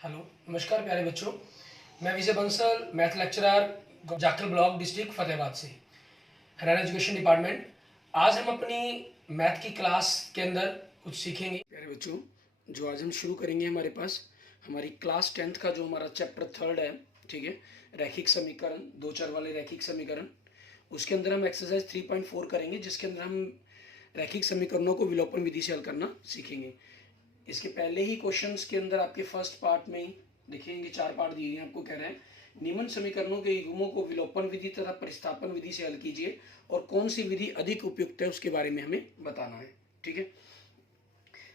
Hello, नमस्कार प्यारे बच्चों। मैं Vijay Bansal, math lecturer, Jakhal block, district Fatehabad से, हरियाणा एजुकेशन डिपार्टमेंट। आज हम अपनी मैथ की क्लास के अंदर कुछ सीखेंगे। प्यारे बच्चों, जो आज हम शुरू करेंगे, हमारे पास हमारी क्लास 10th का जो हमारा चैप्टर 3 है, ठीक है, रैखिक समीकरण, दो चर वाले रैखिक समीकरण। उसके अंदर हम एक्सरसाइज 3.4 करेंगे, जिसके अंदर हम रैखिक समीकरणों को विलोपन विधि से हल करना सीखेंगे। इसके पहले ही क्वेश्चंस के अंदर आपके फर्स्ट पार्ट में ही देखेंगे, 4 पार्ट दिए हैं आपको। कह रहे हैं निम्न समीकरणों के युग्मों को विलोपन विधि तथा प्रतिस्थापन विधि से हल कीजिए और कौन सी विधि अधिक उपयुक्त है उसके बारे में हमें बताना है। ठीक है,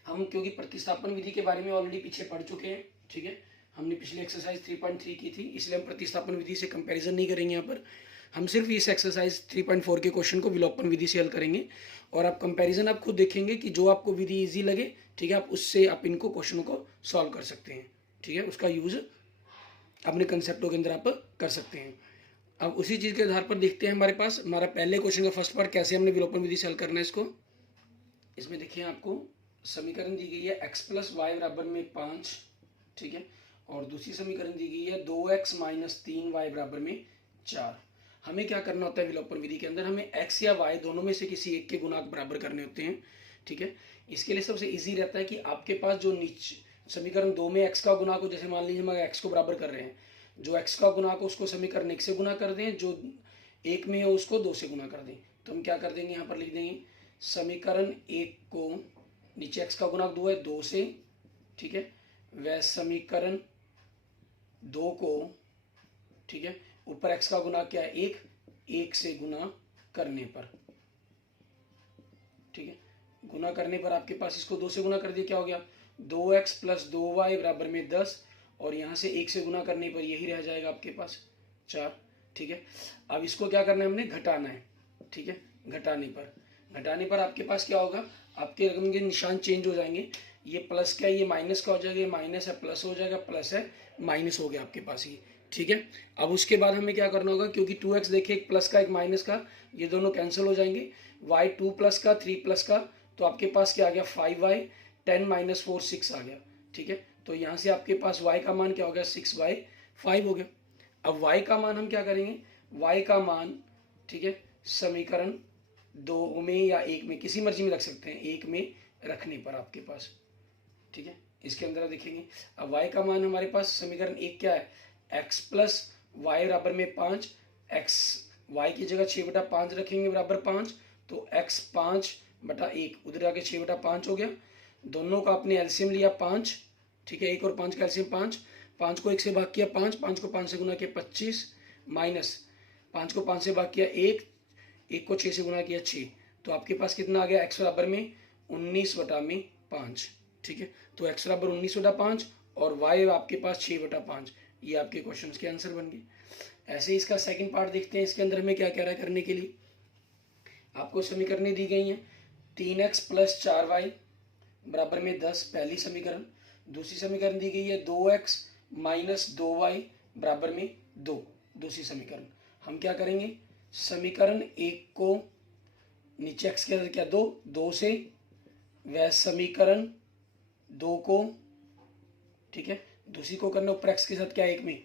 हम क्योंकि प्रतिस्थापन विधि के बारे में ऑलरेडी पीछे पढ़ चुके हैं, ठीक है, हमने पिछली एक्सरसाइज 3.3 की थी, इसलिए हम प्रतिस्थापन विधि से कंपैरिजन नहीं करेंगे। यहाँ पर हम सिर्फ इस एक्सरसाइज 3.4 के क्वेश्चन को विलोपन विधि से हल करेंगे और आप कंपैरिजन आप खुद देखेंगे कि जो आपको विधि इजी लगे, ठीक है, आप उससे आप इनको क्वेश्चनों को सॉल्व कर सकते हैं। ठीक है, उसका यूज अपने कंसेप्टों के अंदर आप कर सकते हैं। अब उसी चीज़ के आधार पर देखते हैं, हमारे पास हमारा पहले क्वेश्चन का फर्स्ट पार्ट कैसे हमने विलोपन विधि से हल करना है इसको। इसमें देखिए आपको समीकरण दी गई है x प्लस वाई बराबर में 5, ठीक है, और दूसरी समीकरण दी गई है 2x माइनस 3y बराबर में 4। हमें क्या करना होता है विलोपन विधि के अंदर, हमें x या y दोनों में से किसी एक के गुणांक बराबर करने होते हैं। ठीक है, इसके लिए सबसे इजी रहता है कि आपके पास जो नीचे समीकरण 2 में x का गुणांक हो, जैसे मान लीजिए हम x को बराबर कर रहे हैं, जो x का गुणांक हो उसको समीकरण 1 से गुना कर दें, जो 1 में हो उसको 2 से गुना कर दें। तो हम क्या कर देंगे, यहाँ पर लिख देंगे समीकरण 1 को, नीचे x का गुणांक 2 है, 2 से, ठीक है, वह समीकरण 2 को, ठीक है, ऊपर x का गुणांक क्या है, 1 से गुना करने पर, ठीक है, गुना करने पर आपके पास इसको 2 से गुना कर दिया, क्या हो गया 2x प्लस 2y बराबर में 10, और यहाँ से 1 से गुना करने पर यही रह जाएगा आपके पास 4। ठीक है, अब इसको क्या करना है, हमने घटाना है। ठीक है, घटाने पर आपके पास क्या होगा, आपके रकम के निशान चेंज हो जाएंगे। ये प्लस का ये माइनस का हो जाएगा, ये माइनस है प्लस हो जाएगा, प्लस है माइनस हो गया आपके पास ये। ठीक है, अब उसके बाद हमें क्या करना होगा, क्योंकि 2x देखिए एक प्लस का एक माइनस का, ये दोनों कैंसिल हो जाएंगे। y 2 प्लस का 3 प्लस का, तो आपके पास क्या आ गया 5y, 10 माइनस 4 6 आ गया। ठीक है, तो यहाँ से आपके पास y का मान क्या हो गया 6/5 हो गया। अब y का मान हम क्या करेंगे, y का मान, ठीक है, समीकरण 2 में या 1 में, किसी मर्जी में रख सकते हैं, 1 में रखने पर आपके पास, ठीक है, इसके अंदर देखेंगे। अब y का मान हमारे पास समीकरण 1 क्या है, x प्लस वाई बराबर में 5, x y की जगह 6/5 रखेंगे बराबर 5, तो x 5/1, उधर आके 6/5 हो गया। दोनों का आपने एलसीएम लिया 5, ठीक है, 1 और 5 का एलसीएम 5, 5 को 1 से भाग किया 5, 5 को 5 से गुना किया 25, माइनस 5 को 5 से भाग किया 1, 1 को 6 से गुना किया 6, तो आपके पास कितना आ गया x बराबर में 19/5। ठीक है, तो x बराबर 19/5 और y आपके पास 6/5। ये आपके क्वेश्चन के आंसर बन गए। ऐसे ही इसका सेकंड पार्ट देखते हैं। इसके अंदर हमें क्या कह रहा है करने के लिए, आपको समीकरणें दी गई हैं 3x प्लस 4y बराबर में 10, पहली समीकरण। दूसरी समीकरण दी गई है 2x माइनस 2y बराबर में 2, दूसरी समीकरण। हम क्या करेंगे, समीकरण 1 को नीचे x के अंदर क्या 2 से, वह समीकरण 2 को, ठीक है, दूसरी को करना ऊपर x के साथ क्या 1 में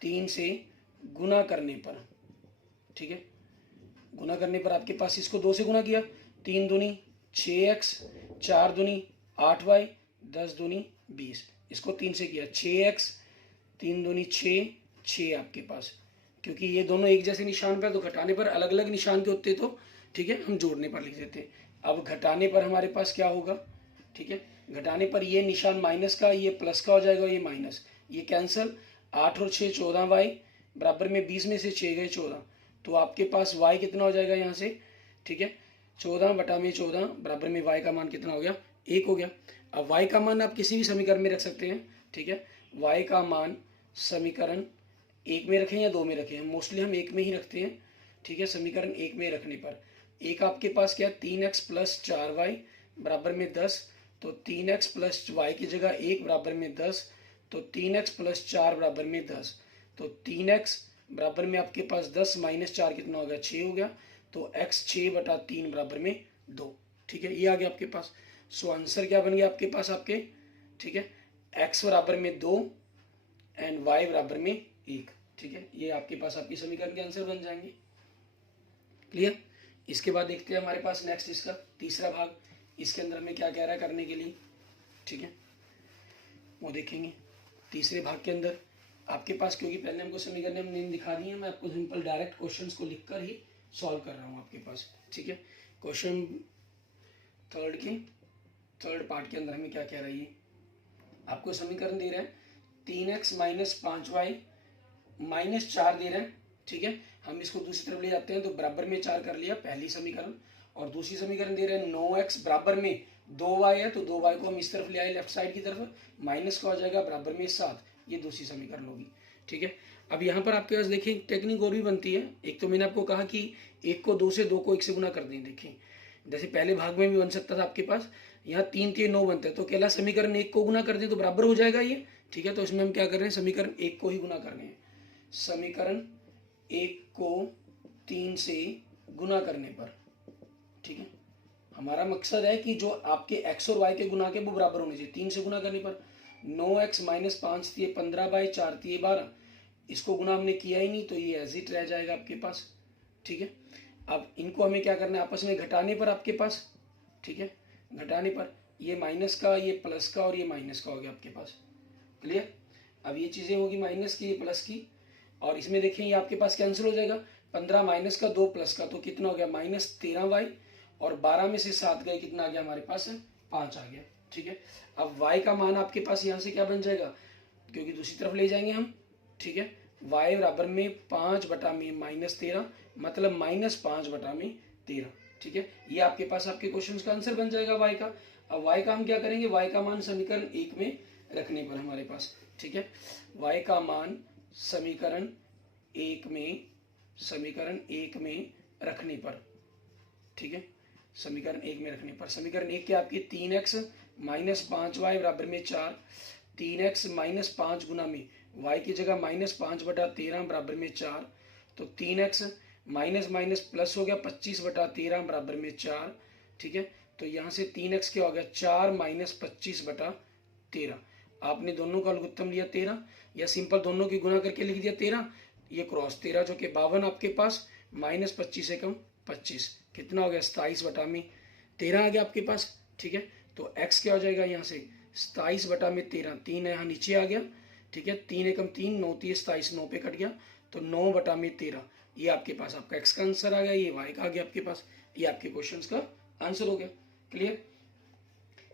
3 से गुना करने पर, ठीक है, गुना करने पर आपके पास इसको 2 से गुना किया, 3 दूनी 6x, 4 दूनी 8y, 10 दूनी 20, इसको 3 से किया 6x, 3 दूनी 6 आपके पास, क्योंकि ये दोनों एक जैसे निशान पर, तो घटाने पर अलग अलग निशान के होते, तो ठीक है हम जोड़ने पर लिख देते। अब घटाने पर हमारे पास क्या होगा, ठीक है, घटाने पर ये निशान माइनस का, ये प्लस का हो जाएगा, ये माइनस, ये कैंसिल, 8 और 6 14y बराबर में 20 में से 6 गए 14, तो आपके पास y कितना हो जाएगा यहाँ से, ठीक है, 14/14 बराबर में y का मान कितना हो गया 1 हो गया। अब y का मान आप किसी भी समीकरण में रख सकते हैं, ठीक है, y का मान समीकरण 1 में रखें या 2 में रखें, मोस्टली हम 1 में ही रखते हैं। ठीक है, समीकरण 1 में रखने पर एक आपके पास क्या 3x प्लस 4y बराबर में 10, तो 3x प्लस वाई की जगह 1 बराबर में 10, तो 3x प्लस 4 बराबर में 10, तो 3x बराबर में आपके पास 10 माइनस 4 कितना हो गया 6 हो गया, तो x 6/3 बराबर में 2। ठीक है, ये आ गया आपके पास। सो आंसर क्या बन गया आपके पास आपके, ठीक है, x बराबर में 2 एंड y बराबर में 1। ठीक है, ये आपके पास आपकी समीकरण के आंसर बन जाएंगे। क्लियर। इसके बाद देखते हैं हमारे पास नेक्स्ट इसका तीसरा भाग, इसके अंदर हमें क्या कह रहा है करने के लिए। ठीक है, वो देखेंगे। तीसरे भाग के अंदर आपके पास, क्योंकि पहले हमको समीकरण हमने दिखा दी है, मैं आपको सिंपल डायरेक्ट क्वेश्चंस को लिखकर ही सॉल्व कर रहा हूँ आपके पास। ठीक है, क्वेश्चन थर्ड पार्ट के अंदर हमें क्या कह रही है, आपको समीकरण दे रहे हैं 3x माइनस 5y माइनस 4 दे रहे हैं। ठीक है, हम इसको दूसरी तरफ ले जाते हैं तो बराबर में 4 कर लिया पहली समीकरण, और दूसरी समीकरण दे रहे हैं 9x बराबर में 2y है, तो 2y को हम इस तरफ ले आए लेफ्ट साइड की तरफ, माइनस का हो जाएगा बराबर में 7, ये दूसरी समीकरण होगी। ठीक है, अब यहाँ पर आपके पास देखिए टेक्निक और भी बनती है। एक तो मैंने आपको कहा कि 1 को 2 से, 2 को 1 से गुना कर दें। देखिए जैसे पहले भाग में भी बन सकता था आपके पास, यहाँ 3 3 9 बनता है, तो अकेला समीकरण 1 को गुना कर दें तो बराबर हो जाएगा ये। ठीक है, तो इसमें हम क्या कर रहे हैं, समीकरण 1 को ही गुना कर रहे हैं। समीकरण 1 को 3 से गुना करने पर, ठीक है, हमारा मकसद है कि जो आपके x और y के गुना के वो बराबर होने चाहिए। 3 से गुना करने पर 9x माइनस 5 थी 15/4 थी 12, इसको गुना हमने किया ही नहीं तो ये एज इट रह जाएगा आपके पास। ठीक है, अब इनको हमें क्या करना है, आपस में घटाने पर आपके पास। ठीक है, घटाने पर ये माइनस का, ये प्लस का और ये माइनस का हो गया आपके पास। क्लियर। अब ये चीज़ें होगी माइनस की, ये प्लस की, और इसमें देखें ये आपके पास कैंसिल हो जाएगा। 15 माइनस का 2 प्लस का, तो कितना हो गया माइनस 13y, और 12 में से 7 गए, कितना आ गया हमारे पास 5 आ गया। ठीक है, अब y का मान आपके पास यहाँ से क्या बन जाएगा, क्योंकि दूसरी तरफ ले जाएंगे हम। ठीक है, y बराबर में 5 बटा में माइनस 13, मतलब माइनस 5 बटा में 13। ठीक है, ये आपके पास आपके क्वेश्चन का आंसर बन जाएगा y का। अब y का हम क्या करेंगे, y का मान समीकरण 1 में रखने पर हमारे पास। ठीक है, y का मान समीकरण 1 में रखने पर। ठीक है, समीकरण 1 में रखने पर, समीकरण 1 के आपकी 3x माइनस 5y बराबर में 4, 3x माइनस 5 गुना में y की जगह माइनस 5/13 बराबर में 4, तो 3x माइनस माइनस प्लस हो गया 25/13 बराबर में 4। ठीक है, तो यहाँ से 3x क्या हो गया 4 माइनस 25/13। आपने दोनों का लघुत्तम लिया 13, या सिंपल दोनों की गुना करके लिख दिया 13, ये क्रॉस 13 जो कि 52 आपके पास, माइनस 25 से कम 25, कितना हो गया 27 बटा में 13 आ गया आपके पास। ठीक है, तो x क्या हो जाएगा यहाँ से 27 बटा में 13, 3 यहाँ नीचे आ गया। ठीक है, 3 एकम 3, 9 3 27, 9 पे कट गया, तो 9 बटा में 13, ये आपके पास आपका x का आंसर आ गया, ये y का आ गया आपके पास, ये आपके क्वेश्चन का आंसर हो गया। क्लियर।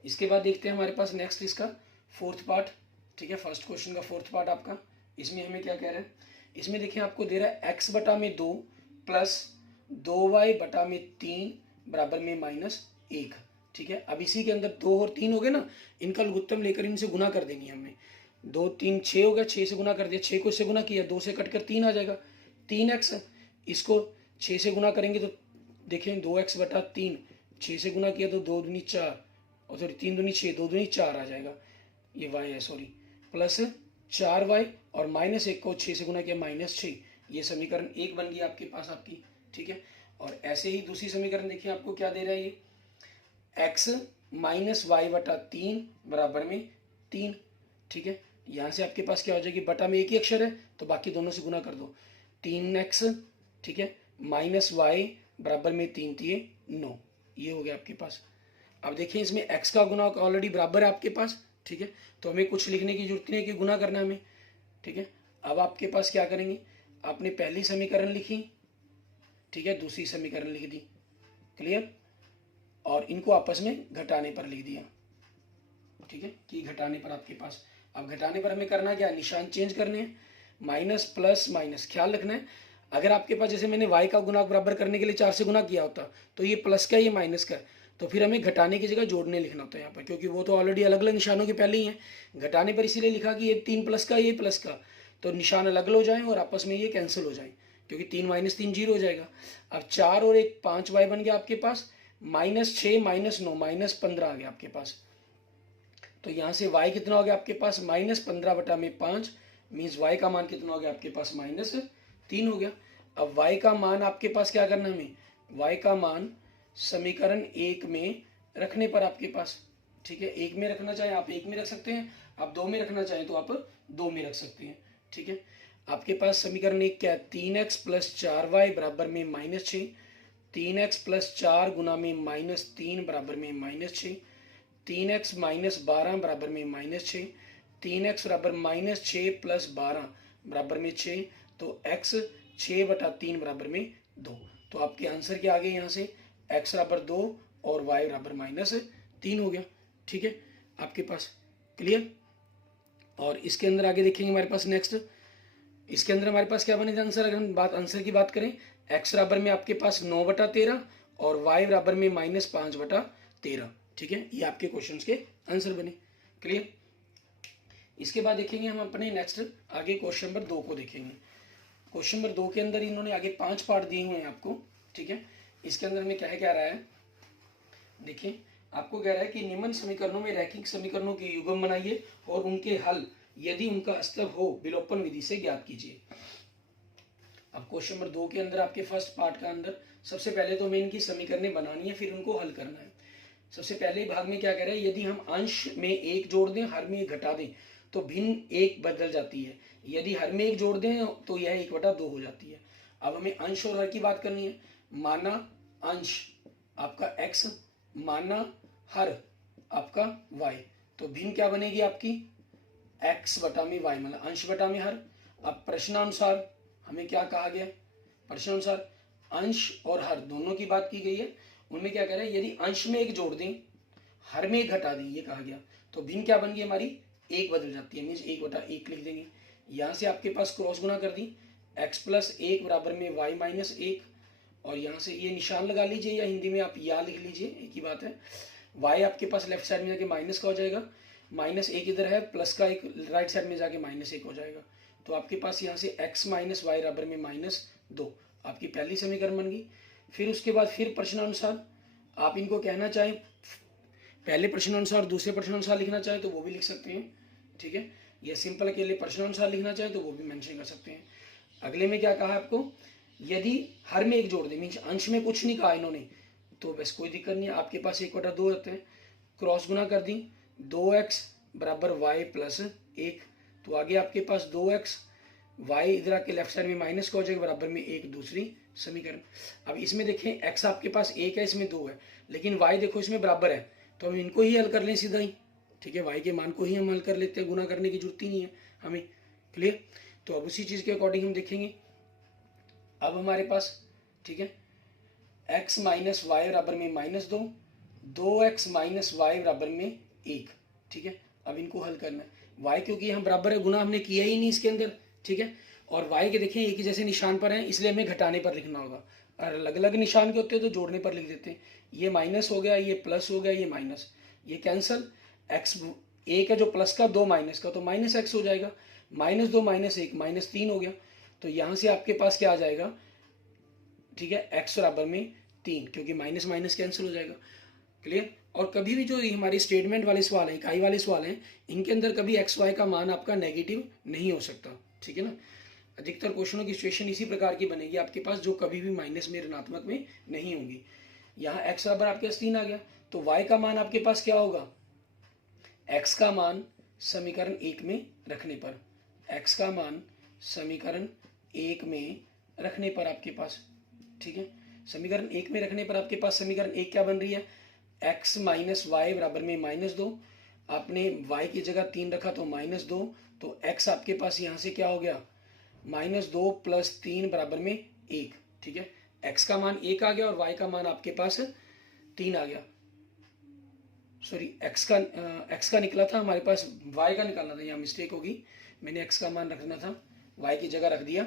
इसके बाद देखते हैं हमारे पास नेक्स्ट इसका फोर्थ पार्ट। ठीक है, फर्स्ट क्वेश्चन का फोर्थ पार्ट आपका, इसमें हमें क्या कह रहा है, इसमें देखिए आपको दे रहा है x बटा में 2 प्लस 2y बटा में 3 बराबर में -1। ठीक है, अब इसी के अंदर 2 और 3 हो गए ना, इनका लघुत्तम लेकर इनसे गुना कर देनी है हमें। 2 3 6 हो गया, 6 से गुना कर दिया, 6 को इससे गुना किया, 2 से कट कर 3 आ जाएगा। 3x, इसको 6 से गुना करेंगे तो देखें 2x बटा 3, 6 से गुना किया तो 2 दूनी 4, और सॉरी 3 दूनी 6, 2 दूनी 4 आ जाएगा, ये y है सॉरी, प्लस 4y, और -1 को 6 से गुना किया -6, ये समीकरण 1 बन गई आपके पास आपकी। ठीक है, और ऐसे ही दूसरी समीकरण देखिए आपको क्या दे रहा है, ये x माइनस वाई बटा 3 बराबर में 3। ठीक है, यहाँ से आपके पास क्या हो जाएगी, बटा में एक ही अक्षर है तो बाकी दोनों से गुना कर दो, 3x। ठीक है, माइनस वाई बराबर में 3 थी 9, ये हो गया आपके पास। अब देखिए इसमें x का गुना ऑलरेडी बराबर है आपके पास। ठीक है, तो हमें कुछ लिखने की जरूरत नहीं है कि गुना करना है हमें। ठीक है, अब आपके पास क्या करेंगे, आपने पहली समीकरण लिखी, ठीक है, दूसरी समीकरण लिख दी। क्लियर, और इनको आपस में घटाने पर लिख दिया। ठीक है, कि घटाने पर आपके पास, अब घटाने पर हमें करना क्या, निशान चेंज करने हैं, माइनस प्लस माइनस, ख्याल रखना है अगर आपके पास जैसे मैंने y का गुना बराबर करने के लिए 4 से गुना किया होता तो ये प्लस का ये माइनस का, तो फिर हमें घटाने की जगह जोड़ने लिखना होता है यहाँ पर, क्योंकि वो तो ऑलरेडी अलग अलग निशानों के पहले ही हैं। घटाने पर इसीलिए लिखा कि ये 3 प्लस का ये प्लस का, तो निशान अलग अलग हो जाएं और आपस में ये कैंसिल हो जाएं, क्योंकि 3 माइनस 3 0 हो जाएगा। अब 4 और 1 5y बन गया आपके पास, -6 -9 -15 आ गया आपके पास। तो यहाँ से y कितना हो गया आपके पास, -15 बटा में 5, मीन्स y का मान कितना हो गया आपके पास, -3 हो गया। अब y का मान आपके पास क्या करना है हमें, y का मान समीकरण 1 में रखने पर आपके पास। ठीक है, 1 में रखना चाहे आप 1 में रख सकते हैं, आप 2 में रखना चाहें तो आप 2 में रख सकते हैं। ठीक है, आपके पास समीकरण 1 क्या है, 3x प्लस 4y बराबर में -6, 3x प्लस 4 गुना में -3 बराबर में -6, 3x माइनस 12 बराबर में -6, 3x बराबर -6 प्लस 12 बराबर में 6, तो x 6/3 बराबर में 2। तो आपके आंसर क्या आ गए यहाँ से, x बराबर 2 और y बराबर -3 हो गया। ठीक है, आपके पास क्लियर। और इसके अंदर आगे देखेंगे हमारे पास नेक्स्ट, इसके अंदर हमारे पास क्या बनेगा आंसर, अगर हम आंसर की बात करें, x बराबर में आपके पास 9/13 और y बराबर में -5/13। ठीक है, ये आपके क्वेश्चंस के आंसर बने। क्लियर। इसके बाद देखेंगे हम अपने नेक्स्ट आगे क्वेश्चन नंबर 2 को देखेंगे। क्वेश्चन नंबर 2 के अंदर इन्होंने आगे 5 पार्ट दिए हुए हैं आपको। ठीक है, इसके अंदर हमें क्या रहा है, देखिए आपको कह रहा है कि निम्न समीकरणों में रैखिक समीकरणों के युग्म बनाइए और उनके हल यदि उनका अस्तित्व हो विलोपन विधि से ज्ञात कीजिए। अब क्वेश्चन नंबर 2 के अंदर आपके फर्स्ट पार्ट का अंदर सबसे पहले तो हमें इनकी समीकरणें बनानी है, फिर उनको हल करना है। सबसे पहले भाग में क्या कह रहा है, यदि हम अंश में 1 जोड़ दें, हर में 1 घटा दें तो भिन्न 1 बदल जाती है। यदि हर में 1 जोड़ दें तो यह 1/2 हो जाती है। अब हमें अंश और हर की बात करनी है। माना अंश आपका x, माना हर आपका y, तो भिन्न क्या बनेगी आपकी, x बटा में y, मतलब अंश बटा में हर। अब प्रश्नानुसार हमें क्या कहा गया, प्रश्नानुसार अंश और हर दोनों की बात की गई है। उनमें क्या कह रहे हैं, यदि अंश में 1 जोड़ दें, हर में 1 घटा दें, ये कहा गया, तो भिन्न क्या बन गई हमारी, 1 बदल जाती है, मीन्स 1/1 लिख देंगे। यहाँ से आपके पास क्रॉस गुना कर दी, x प्लस 1 बराबर में y माइनस 1, और यहाँ से ये निशान लगा लीजिए या हिंदी में आप या लिख लीजिए, एक ही बात है। y आपके पास लेफ्ट साइड में जाके माइनस का हो जाएगा, -1 इधर है, प्लस का एक राइट साइड में जाके -1 हो जाएगा। तो आपके पास यहाँ से x माइनस वाई बराबर में -2 आपकी पहली समीकरण बन गई। फिर उसके बाद फिर प्रश्नानुसार आप इनको कहना चाहें, पहले प्रश्नानुसार दूसरे प्रश्नानुसार लिखना चाहें तो वो भी लिख सकते हैं। ठीक है, ये सिंपल के लिए प्रश्नानुसार लिखना चाहें तो वो भी मेंशन कर सकते हैं। अगले में क्या कहा आपको, यदि हर में 1 जोड़ दे, मीन्स अंश में कुछ नहीं कहा इन्होंने, तो बस कोई दिक्कत नहीं है, आपके पास 1/2 रहते हैं। क्रॉस गुना कर दी, 2x बराबर y प्लस 1, तो आगे आपके पास 2x, y इधर आके लेफ्ट साइड में माइनस का हो जाएगा, बराबर में 1 दूसरी समीकरण। अब इसमें देखें x आपके पास 1 है, इसमें 2 है, लेकिन y देखो इसमें बराबर है, तो हम इनको ही हल कर लें सीधा ही। ठीक है, y के मान को ही हम हल कर लेते हैं, गुना करने की जरूरत ही नहीं है हमें। क्लियर। तो अब उसी चीज़ के अकॉर्डिंग हम देखेंगे। अब हमारे पास, ठीक है, x माइनस वाई बराबर में -2, 2x माइनस वाई बराबर में 1। ठीक है, अब इनको हल करना है। y क्योंकि हम बराबर है, गुना हमने किया ही नहीं इसके अंदर। ठीक है, और y के देखें एक ही जैसे निशान पर हैं, इसलिए हमें घटाने पर लिखना होगा। और अलग अलग निशान के होते हैं तो जोड़ने पर लिख देते हैं। ये माइनस हो गया, ये प्लस हो गया, ये माइनस, ये कैंसल। x 1 है जो प्लस का, 2 माइनस का, तो -x हो जाएगा। -2 -1 -3 हो गया। तो यहाँ से आपके पास क्या आ जाएगा, ठीक है, x बराबर में 3, क्योंकि माइनस माइनस कैंसिल हो जाएगा। क्लियर। और कभी भी जो हमारे स्टेटमेंट वाले सवाल हैं, इकाई वाले सवाल हैं, इनके अंदर कभी एक्स वाई का मान आपका नेगेटिव नहीं हो सकता। ठीक है ना, अधिकतर क्वेश्चनों की सिचुएशन इसी प्रकार की बनेगी आपके पास, जो कभी भी माइनस में, ऋणात्मक में नहीं होगी। यहाँ x बराबर आपके पास 3 आ गया, तो y का मान आपके पास क्या होगा, x का मान समीकरण 1 में रखने पर, x का मान समीकरण 1 में रखने पर आपके पास, ठीक है, समीकरण 1 में रखने पर आपके पास समीकरण 1 क्या बन रही है, x माइनस वाई बराबर में -2, आपने y की जगह 3 रखा तो -2, तो x आपके पास यहाँ से क्या हो गया, -2 + 3 बराबर में 1। ठीक है, x का मान 1 आ गया और y का मान आपके पास 3 आ गया। सॉरी, x का निकला था हमारे पास, y का निकालना था, यहाँ मिस्टेक होगी, मैंने x का मान रखना था, y की जगह रख दिया।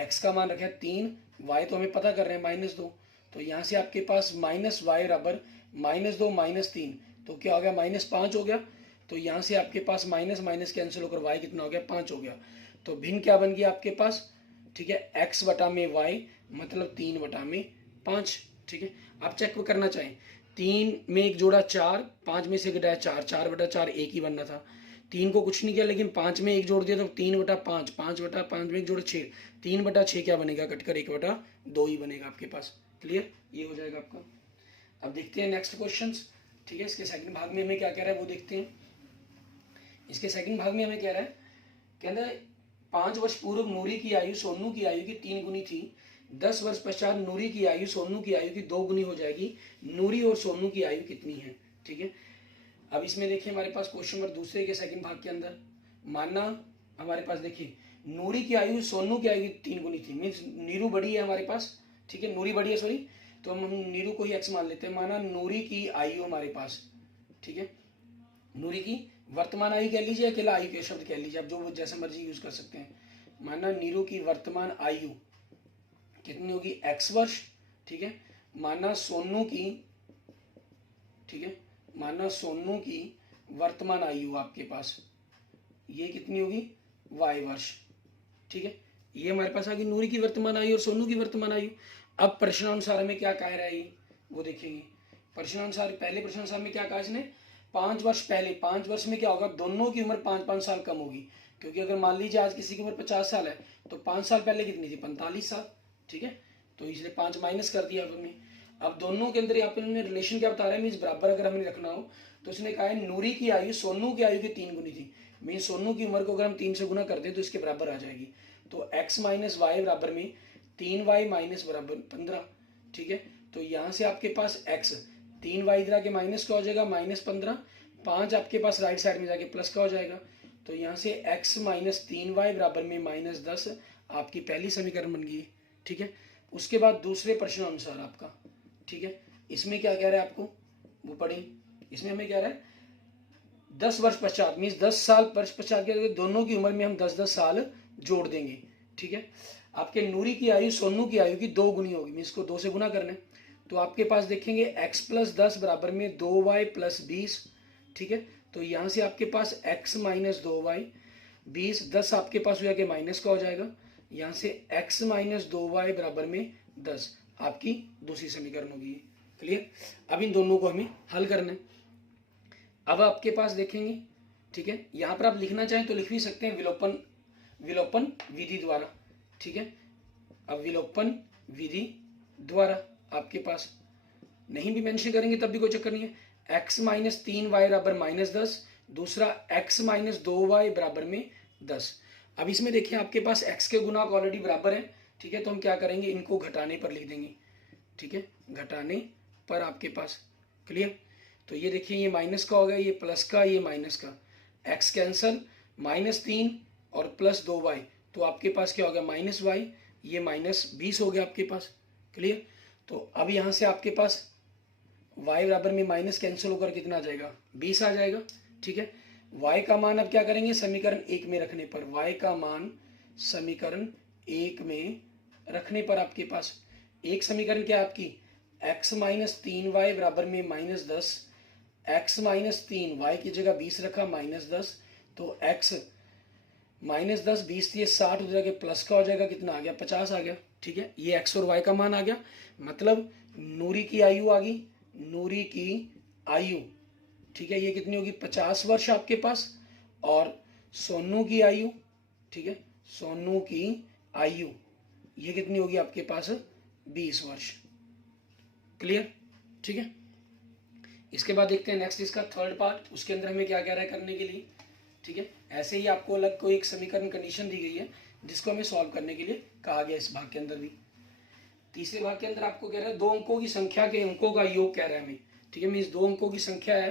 x का मान रखा 3, y तो हमें पता कर रहे हैं -2, तो यहाँ से आपके पास -y बराबर -2 -3, तो क्या हो गया, -5 हो गया। तो यहाँ से आपके पास माइनस माइनस कैंसिल होकर y कितना हो गया, 5 हो गया। तो भिन्न क्या बन गया आपके पास, ठीक है, x बटा में y मतलब 3 बटा में 5। ठीक है, आप चेक करना चाहें, 3 में 1 जोड़ा 4, 5 में से घटाया 4, 4/4 1 ही बनना था। 3 को कुछ नहीं किया, लेकिन 5 में 1 जोड़ दिया तो 3/5, 5/5 में 1 जोड़ा 6, 3/6 क्या बनेगा, कटकर 1/2 ही बनेगा आपके पास। क्लियर, ये हो जाएगा आपका। अब देखते हैं नेक्स्ट क्वेश्चन। ठीक है, इसके सेकंड भाग में हमें क्या कह रहा है वो देखते हैं। इसके सेकंड भाग में हमें कह रहा है, कहना है 5 वर्ष पूर्व नूरी की आयु सोनू की आयु की 3 गुनी थी, 10 वर्ष पश्चात नूरी की आयु सोनू की आयु की 2 गुनी हो जाएगी, नूरी और सोनू की आयु कितनी है। ठीक है, अब इसमें देखिए हमारे पास क्वेश्चन नंबर दूसरे के सेकंड भाग के अंदर मानना हमारे पास देखिए नूरी की आयु सोनू की आयु की 3 गुनी थी, मीन्स नीरू बड़ी है हमारे पास। ठीक है, नूरी बड़ी है सॉरी, तो हम नीरू को ही एक्स मान लेते हैं। माना नूरी की आयु हमारे पास, ठीक है, नूरी की वर्तमान आयु कह लीजिए, अकेला आयु के शब्द कह लीजिए, आप जो जैसे मर्जी यूज कर सकते हैं। माना नीरू की वर्तमान आयु कितनी होगी, एक्स वर्ष। ठीक है, माना सोनू की, ठीक है, माना सोनू की वर्तमान आयु आपके पास ये कितनी होगी, वाई वर्ष। ठीक है, ये हमारे पास आ गई नूरी की वर्तमान आयु और सोनू की वर्तमान आयु। अब प्रश्नानुसार हमें क्या कह रहा है वो देखेंगे। प्रश्नानुसार पहले प्रश्नानुसार में क्या कहा इसने, 5 वर्ष पहले, 5 वर्ष में क्या होगा, दोनों की उम्र 5-5 साल कम होगी, क्योंकि अगर मान लीजिए आज किसी की उम्र 50 साल है तो 5 साल पहले कितनी थी, 45 साल। ठीक है, तो इसलिए 5 माइनस कर दिया हमने। अब दोनों के अंदर यहाँ पे उन्होंने रिलेशन क्या बता रहा है, मीन्स बराबर अगर हमें रखना हो तो उसने कहा है नूरी की आयु सोनू की आयु की 3 गुनी थी, मीन्स सोनू की उम्र को अगर हम 3 से गुना कर दें तो इसके बराबर आ जाएगी। तो x माइनस वाई बराबर में 3y माइनस बराबर 15। ठीक है, तो यहाँ से आपके पास x 3y इधर आके माइनस का हो जाएगा -15, 5 आपके पास राइट साइड में जाके प्लस का हो जाएगा। तो यहाँ से x माइनस 3y बराबर में -10 आपकी पहली समीकरण बन गई। ठीक है, उसके बाद दूसरे प्रश्न अनुसार आपका, ठीक है, इसमें क्या कह रहा है आपको वो पढ़ें। इसमें हमें कह रहा है 10 वर्ष पश्चात, मीन्स 10 साल वर्ष पश्चात क्या, दोनों की उम्र में हम 10-10 साल जोड़ देंगे। ठीक है, आपके नूरी की आयु सोनू की आयु की 2 गुनी होगी, मीन्स को 2 से गुना करना है। तो आपके पास देखेंगे x प्लस 10 बराबर में 2y प्लस 20। ठीक है, तो यहाँ से आपके पास x माइनस 2y 20, 10 आपके पास हो जाके माइनस का हो जाएगा, यहाँ से x माइनस 2y बराबर में 10 आपकी दूसरी समीकरण होगी। क्लियर, अब इन दोनों को हमें हल करना है। अब आपके पास देखेंगे, ठीक है, यहाँ पर आप लिखना चाहें तो लिख भी सकते हैं विलोपन विधि द्वारा। ठीक है, अब विलोपन विधि द्वारा आपके पास नहीं भी मेंशन करेंगे तब भी कोई चक्कर नहीं है। x माइनस 3y बराबर -10, दूसरा x माइनस 2y बराबर में 10। अब इसमें देखिए आपके पास x के गुणांक ऑलरेडी बराबर है। ठीक है, तो हम क्या करेंगे, इनको घटाने पर लिख देंगे। ठीक है, घटाने पर आपके पास, क्लियर, तो ये देखिए ये माइनस का हो गया, ये प्लस का, ये माइनस का, x कैंसल, -3 और प्लस 2y, तो आपके पास क्या हो गया -y, ये -20 हो गया आपके पास। क्लियर, तो अब यहाँ से आपके पास y बराबर में माइनस कैंसिल होकर कितना आ जाएगा, 20 आ जाएगा। ठीक है, y का मान अब क्या करेंगे, समीकरण 1 में रखने पर, y का मान समीकरण 1 में रखने पर आपके पास एक समीकरण क्या है आपकी, x माइनस 3y बराबर में -10, x माइनस 3 y की जगह 20 रखा -10, तो x -10 20 ये 60 हो जाएगा, प्लस का हो जाएगा, कितना आ गया, 50 आ गया। ठीक है, ये x और y का मान आ गया, मतलब नूरी की आयु आ गई, नूरी की आयु, ठीक है, ये कितनी होगी, 50 वर्ष आपके पास, और सोनू की आयु, ठीक है, सोनू की आयु ये कितनी होगी आपके पास, 20 वर्ष। क्लियर, ठीक है, इसके बाद देखते हैं नेक्स्ट इसका थर्ड पार्ट, उसके अंदर हमें क्या कह रहा है करने के लिए। ठीक है, ऐसे ही आपको अलग कोई एक समीकरण कंडीशन दी गई है जिसको हमें सॉल्व करने के लिए कहा गया इस भाग के अंदर भी। तीसरे भाग के अंदर आपको कह रहा है 2 अंकों की संख्या के अंकों का योग कह रहा है हमें। ठीक है, मीन्स 2 अंकों की संख्या है,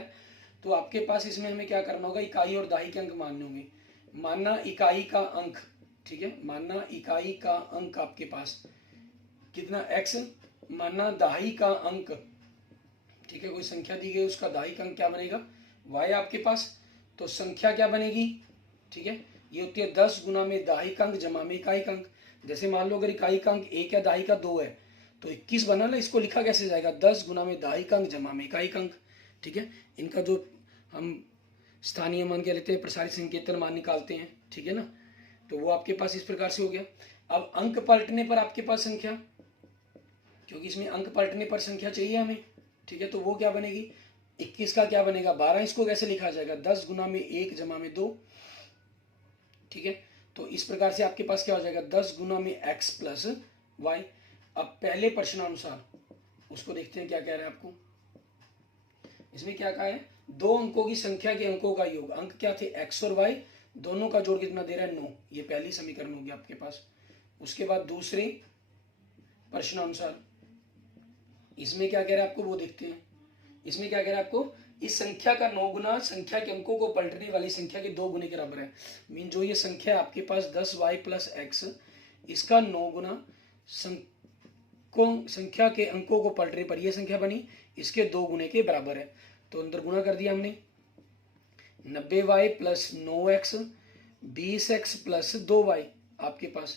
तो आपके पास इसमें हमें क्या करना होगा, इकाई और दाही के अंक मानने होंगे। मानना इकाई का अंक, ठीक है, मानना इकाई का अंक आपके पास कितना x, मानना दाही का अंक, ठीक है, कोई संख्या दी गई उसका दाही का अंक क्या बनेगा, y आपके पास, तो संख्या क्या बनेगी, ठीक है, ये होती है 10 गुना में दाही का अंक जमा में इकाई का अंक। जैसे मान लो अगर इकाई का अंक 1 है, दाही का 2 है, तो 21 बना ना, इसको लिखा कैसे जाएगा, 10 गुना में दाही का अंक जमा में इकाई का अंक। ठीक है, इनका जो हम स्थानीय मान के लेते हैं, प्रसारित संकेतन मान निकालते हैं, ठीक है ना, तो वो आपके पास इस प्रकार से हो गया। अब अंक पलटने पर आपके पास संख्या, क्योंकि इसमें अंक पलटने पर संख्या चाहिए हमें, ठीक है, तो वो क्या बनेगी, 21 का क्या बनेगा 12, इसको कैसे लिखा जाएगा, 10 गुना में 1 जमा में 2। ठीक है, तो इस प्रकार से आपके पास क्या हो जाएगा, 10 गुना में x प्लस वाई। अब पहले प्रश्नानुसार उसको देखते हैं क्या कह रहा है आपको। इसमें क्या कहा है, दो अंकों की संख्या के अंकों का योग, अंक क्या थे x और y, दोनों का जोड़ कितना दे रहा है 9। ये पहली समीकरण होगी आपके पास। उसके बाद दूसरे प्रश्नानुसार इसमें क्या कह रहा है आपको वो देखते हैं। इसमें क्या कह रहा है आपको, इस संख्या का 9 गुना संख्या के अंकों को पलटने वाली संख्या के 2 गुने के बराबर है। मीन जो ये संख्या है आपके पास 10y प्लस x, इसका 9 गुना संख्या के अंकों को पलटने पर यह संख्या बनी, इसके 2 गुने के बराबर है। तो अंदर गुना कर दिया हमने, 90y plus 9x 20x plus 2y आपके पास।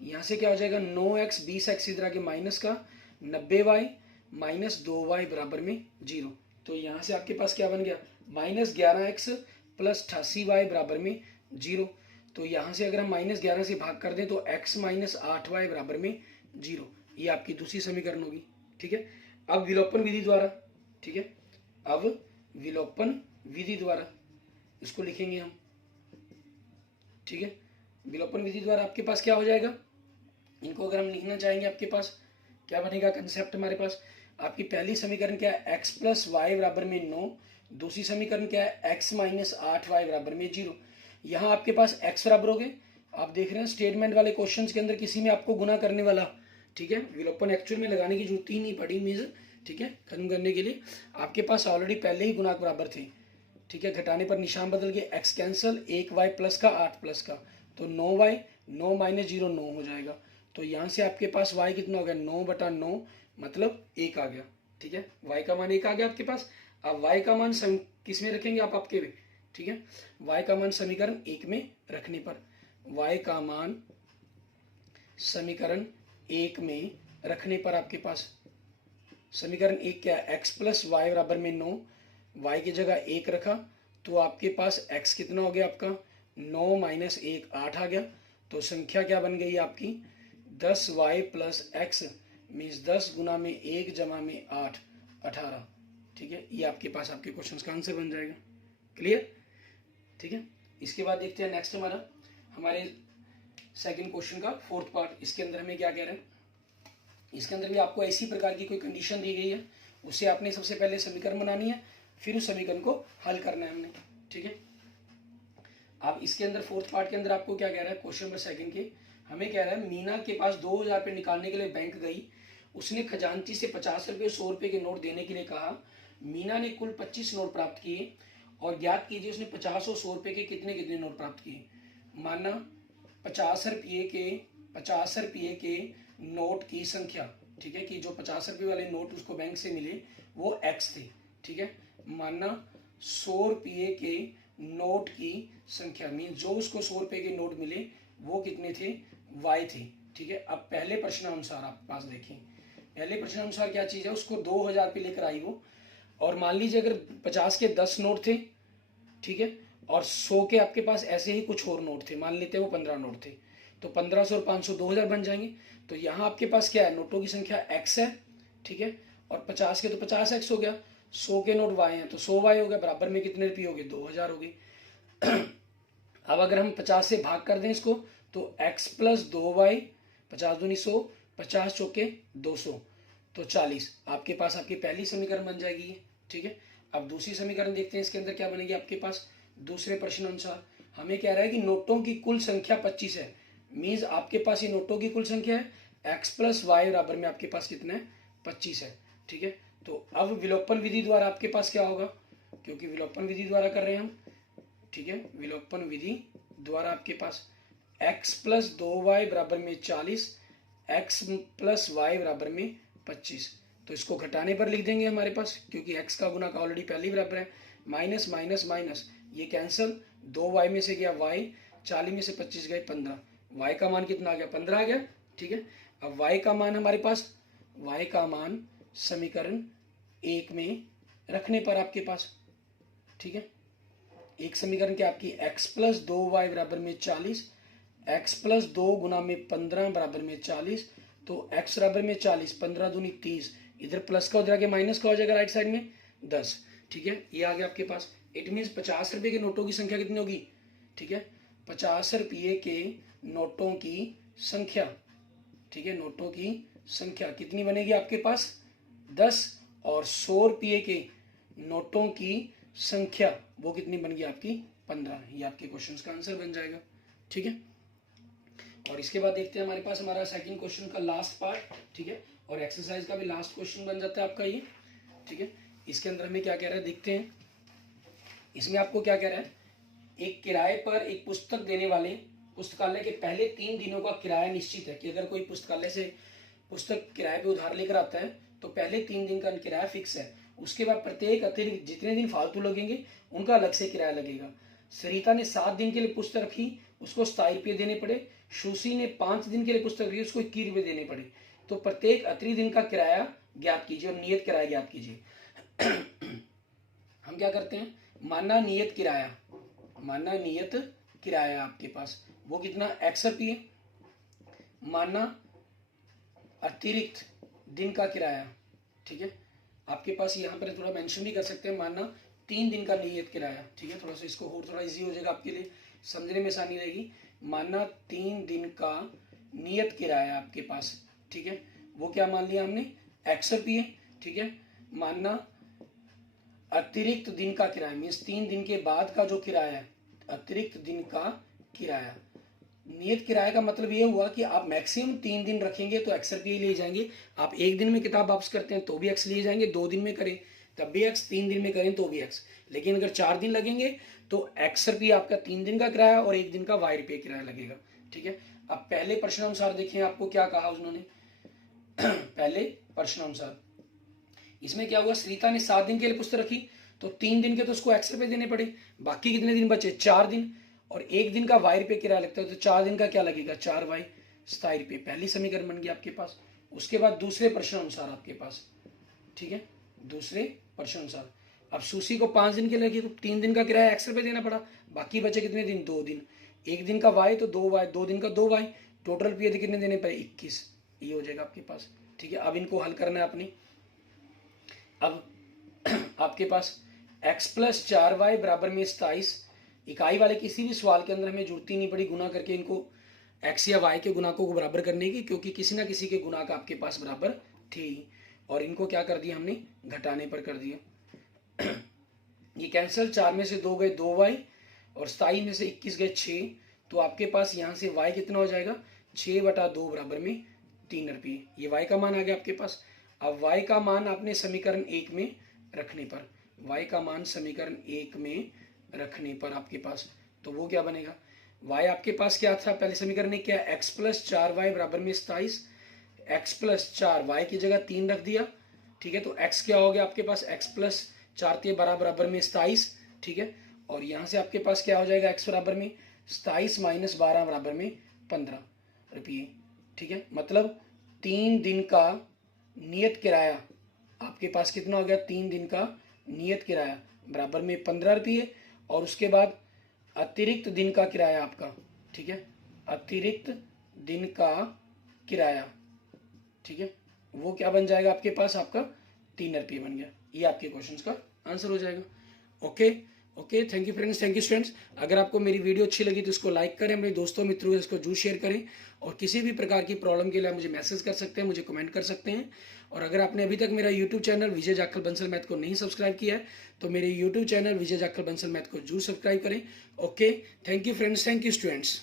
यहां से क्या हो जाएगा 9x 20x इधर आके माइनस का 90y माइनस 2y बराबर में 0। तो यहां से आपके पास क्या बन गया माइनस 11x प्लस 88y बराबर में 0। तो यहां से अगर हम माइनस 11 से भाग कर दें तो x माइनस 8y बराबर में 0। ये आपकी दूसरी समीकरण होगी। ठीक है, अब विलोपन विधि द्वारा, ठीक है, अब विलोपन विधि द्वारा इसको लिखेंगे हम। ठीक है, विलोपन विधि द्वारा आपके पास क्या हो जाएगा, इनको अगर हम लिखना चाहेंगे आपके पास क्या बनेगा कंसेप्ट हमारे पास। आपकी पहली समीकरण क्या है x प्लस वाई बराबर में 9, दूसरी समीकरण क्या है x माइनस 8y बराबर में 0। यहाँ आपके पास x बराबर हो गए। आप देख रहे हैं स्टेटमेंट वाले क्वेश्चंस के अंदर किसी में आपको गुना करने वाला, ठीक है, विलोपन एक्चुअल में लगाने की जरूरत ही नहीं पड़ी मीन्स, ठीक है, खत्म करने के लिए आपके पास ऑलरेडी पहले ही गुणाक बराबर थे। ठीक है, घटाने पर निशान बदल के x कैंसल, 1y प्लस का 8 प्लस का, तो 9y 9 माइनस 0 9 हो जाएगा। तो यहाँ से आपके पास y कितना हो गया 9/9 मतलब 1 आ गया। ठीक है, y का मान 1 आ गया आपके पास। अब y का मान किस में रखेंगे आप आपके में, ठीक है, y का मान समीकरण 1 में रखने पर, y का मान समीकरण 1 में रखने पर आपके पास समीकरण 1 क्या है x प्लस वाई बराबर में 9, y की जगह 1 रखा तो आपके पास x कितना हो गया आपका 9 माइनस 1 8 आ गया। तो संख्या क्या बन गई आपकी 10y प्लस एक्स मीन्स 10 गुना में 1 जमा में 8 18। ठीक है, ये आपके पास आपके क्वेश्चन का आंसर बन जाएगा। क्लियर। ठीक है, इसके बाद देखते हैं नेक्स्ट हमारे सेकंड क्वेश्चन का फोर्थ पार्ट। इसके अंदर हमें क्या कह रहे हैं, इसके अंदर भी आपको ऐसी प्रकार की कोई कंडीशन दी गई है, उससे आपने सबसे पहले समीकरण बनानी है, फिर उस समीकरण को हल करना है हमने। ठीक है, अब इसके अंदर फोर्थ पार्ट के अंदर आपको क्या कह रहा है, क्वेश्चन नंबर सेकंड के हमें कह रहा है मीना के पास 2000 रुपये निकालने के लिए बैंक गई, उसने खजांची से 50 रुपये 100 रुपये के नोट देने के लिए कहा। मीना ने कुल 25 नोट प्राप्त किए और ज्ञात कीजिए उसने 50 और 100 रुपये के कितने कितने नोट प्राप्त किए। माना 50 रुपये के नोट की संख्या, ठीक है, कि जो 50 रुपये वाले नोट उसको बैंक से मिले वो x थे। ठीक है, माना 100 रुपये के नोट की संख्या मीन जो उसको 100 रुपये के नोट मिले वो कितने थे y थे। ठीक है, अब पहले प्रश्नानुसार आप पास देखें, पहले प्रश्नानुसार क्या चीज़ है, उसको 2000 रुपये लेकर आई वो, और मान लीजिए अगर 50 के 10 नोट थे, ठीक है, और 100 के आपके पास ऐसे ही कुछ और नोट थे, मान लेते हैं वो 15 नोट थे, तो 1500 और 500 2000 बन जाएंगे। तो यहाँ आपके पास क्या है, नोटों की संख्या x है, ठीक है, और 50 के तो 50x हो गया, 100 के नोट y हैं तो 100y हो गया, बराबर में कितने रुपये हो गए 2000 हो गए। अब अगर हम 50 से भाग कर दें इसको तो x प्लस 2y 50 दूनी 100, 50 चौके 200 तो 40 आपके पास आपकी पहली समीकरण बन जाएगी। ठीक है, अब दूसरी समीकरण देखते हैं इसके अंदर क्या बनेगी आपके पास। दूसरे प्रश्न अनुसार हमें कह रहा है कि नोटों की कुल संख्या 25 है, मीन्स आपके पास ये नोटों की कुल संख्या है x प्लस वाई बराबर में आपके पास कितना है 25 है। ठीक है, तो अब विलोपन विधि द्वारा आपके पास क्या होगा, क्योंकि विलोपन विधि द्वारा कर रहे हैं हम। ठीक है, विलोपन विधि द्वारा आपके पास x प्लस 2y बराबर में 40, x प्लस वाई बराबर में 25। तो इसको घटाने पर लिख देंगे हमारे पास, क्योंकि x का गुना का ऑलरेडी पहले ही बराबर है, माइनस माइनस माइनस ये कैंसिल, 2y में से गया y, 40 में से 25 गए 15, y का मान कितना आ गया 15 आ गया। ठीक है, अब y का मान हमारे पास, y का मान समीकरण 1 में रखने पर आपके पास, ठीक है, एक समीकरण क्या आपकी x प्लस 2y बराबर में 40, x प्लस 2 गुना में 15 बराबर में 40, तो x बराबर में 40, 15 दूनी 30, इधर प्लस का उधर आगे माइनस का हो जाएगा राइट साइड में 10। ठीक है, ये आ गया आपके पास। इट मीन्स 50 रुपये के नोटों की संख्या कितनी होगी, ठीक है, 50 रुपये के नोटों की संख्या, ठीक है, नोटों की संख्या कितनी बनेगी आपके पास 10, और 100 रुपये के नोटों की संख्या वो कितनी बन गई आपकी 15। ये आपके क्वेश्चन का आंसर बन जाएगा। ठीक है, और इसके बाद देखते हैं हमारे पास हमारा सेकंड क्वेश्चन का लास्ट पार्ट। ठीक है, और एक्सरसाइज का भी लास्ट क्वेश्चन बन जाता है आपका ये। ठीक है, इसके अंदर हमें क्या कह रहा है देखते हैं। इसमें आपको क्या कह रहा है, एक किराए पर एक पुस्तक देने वाले पुस्तकालय के पहले 3 दिनों का किराया निश्चित है कि अगर कोई पुस्तकालय से पुस्तक किराए पे उधार लेकर आता है तो पहले 3 दिन का किराया फिक्स है। उसके बाद प्रत्येक अतिरिक्त जितने दिन फालतू लगेंगे उनका अलग से किराया लगेगा। सरिता ने 7 दिन के लिए पुस्तक रखी, उसको 27 रुपये देने पड़े। सुशी ने 5 दिन के लिए पुस्तक रखी, उसको 21 रुपये देने पड़े। तो प्रत्येक अतिरिक्त दिन का किराया ज्ञात कीजिए और नियत किराया ज्ञात कीजिए। हम क्या करते हैं, माना नियत किराया आपके पास वो कितना x रुपये, माना अतिरिक्त दिन का किराया। ठीक है, आपके पास यहाँ पर थोड़ा मेंशन भी कर सकते हैं, माना 3 दिन का नियत किराया। ठीक है, थोड़ा सा इसको और थोड़ा इजी हो जाएगा आपके लिए, समझने में आसानी रहेगी। माना 3 दिन का नियत किराया आपके पास। ठीक है, वो क्या मान लिया हमने x रुपये। ठीक है, माना अतिरिक्त दिन का किराया मीन्स 3 दिन के बाद का जो किराया है, अतिरिक्त दिन का किराया। नियत किराए का मतलब ये हुआ कि आप मैक्सिमम 3 दिन रखेंगे तो x रुपये लिए जाएंगे। आप 1 दिन में किताब वापस करते हैं तो भी x लिए जाएंगे, 2 दिन में करें तब भी x, 3 दिन में करें तो भी x। लेकिन अगर 4 दिन लगेंगे तो x रुपये आपका 3 दिन का किराया और 1 दिन का y रुपये किराया लगेगा। ठीक है, अब पहले प्रश्नानुसार देखें आपको क्या कहा उन्होंने। पहले प्रश्नानुसार इसमें क्या हुआ, सरिता ने 7 दिन के लिए पुस्तक रखी तो 3 दिन के तो उसको x रुपये देने पड़े, बाकी कितने दिन बचे 4 दिन, और 1 दिन का y रुपये किराया लगता है तो 4 दिन का क्या लगेगा 4y 27 रुपये। पहली समीकरण बन गई आपके पास। उसके बाद दूसरे प्रश्न अनुसार आपके पास। ठीक है, दूसरे प्रश्न अनुसार अब सुशी को 5 दिन के लगे तो 3 दिन का किराया x रुपये देना पड़ा, बाकी बचे कितने दिन 2 दिन, 1 दिन का y तो 2y, 2 दिन का 2y, टोटल रुपये कितने देने पड़े 21। ये हो जाएगा आपके पास। ठीक है, अब इनको हल करना है अपनी। अब आपके पास x प्लस 4y बराबर में 27। इकाई वाले किसी भी सवाल के अंदर हमें जरूरत ही नहीं पड़ी गुना करके इनको x या y के गुणाकों को बराबर करने की, क्योंकि किसी ना किसी के गुणाक आपके पास बराबर थे ही। और इनको क्या कर दिया हमने, घटाने पर कर दिया। ये कैंसिल, 4 में से 2 गए 2y और 27 में से 21 गए 6। तो आपके पास यहाँ से y कितना हो जाएगा 6/2 बराबर में 3 रुपये। ये y का मान आ गया आपके पास। अब y का मान आपने समीकरण 1 में रखने पर, y का मान समीकरण 1 में रखने पर आपके पास तो वो क्या बनेगा, y आपके पास क्या था पहले समीकरण में क्या, x प्लस 4y बराबर में 27। x प्लस 4y की जगह 3 रख दिया। ठीक है, तो x क्या हो गया आपके पास, x प्लस 4 बराबर में 27। ठीक है, और यहाँ से आपके पास क्या हो जाएगा x बराबर में 27 माइनस 12 बराबर में 15 रुपये। ठीक है, मतलब 3 दिन का नियत किराया आपके पास कितना हो गया, 3 दिन का नियत किराया बराबर में 15 रुपये, और उसके बाद अतिरिक्त दिन का किराया आपका। ठीक है, अतिरिक्त दिन का किराया। ठीक है, वो क्या बन जाएगा आपके पास, आपका 3 रुपये बन गया। ये आपके क्वेश्चंस का आंसर हो जाएगा। Okay okay, thank you friends, thank you students. अगर आपको मेरी वीडियो अच्छी लगी तो इसको लाइक करें, अपने दोस्तों मित्रों से इसको जरूर शेयर करें, और किसी भी प्रकार की प्रॉब्लम के लिए आप मुझे मैसेज कर सकते हैं, मुझे कमेंट कर सकते हैं। और अगर आपने अभी तक मेरा यूट्यूब चैनल विजय जाखल बंसल मैथ को नहीं सब्सक्राइब किया है तो मेरे यूट्यूब चैनल विजय जाखल बंसल मैथ को जरूर सब्सक्राइब करें। Okay, thank you friends, thank you students.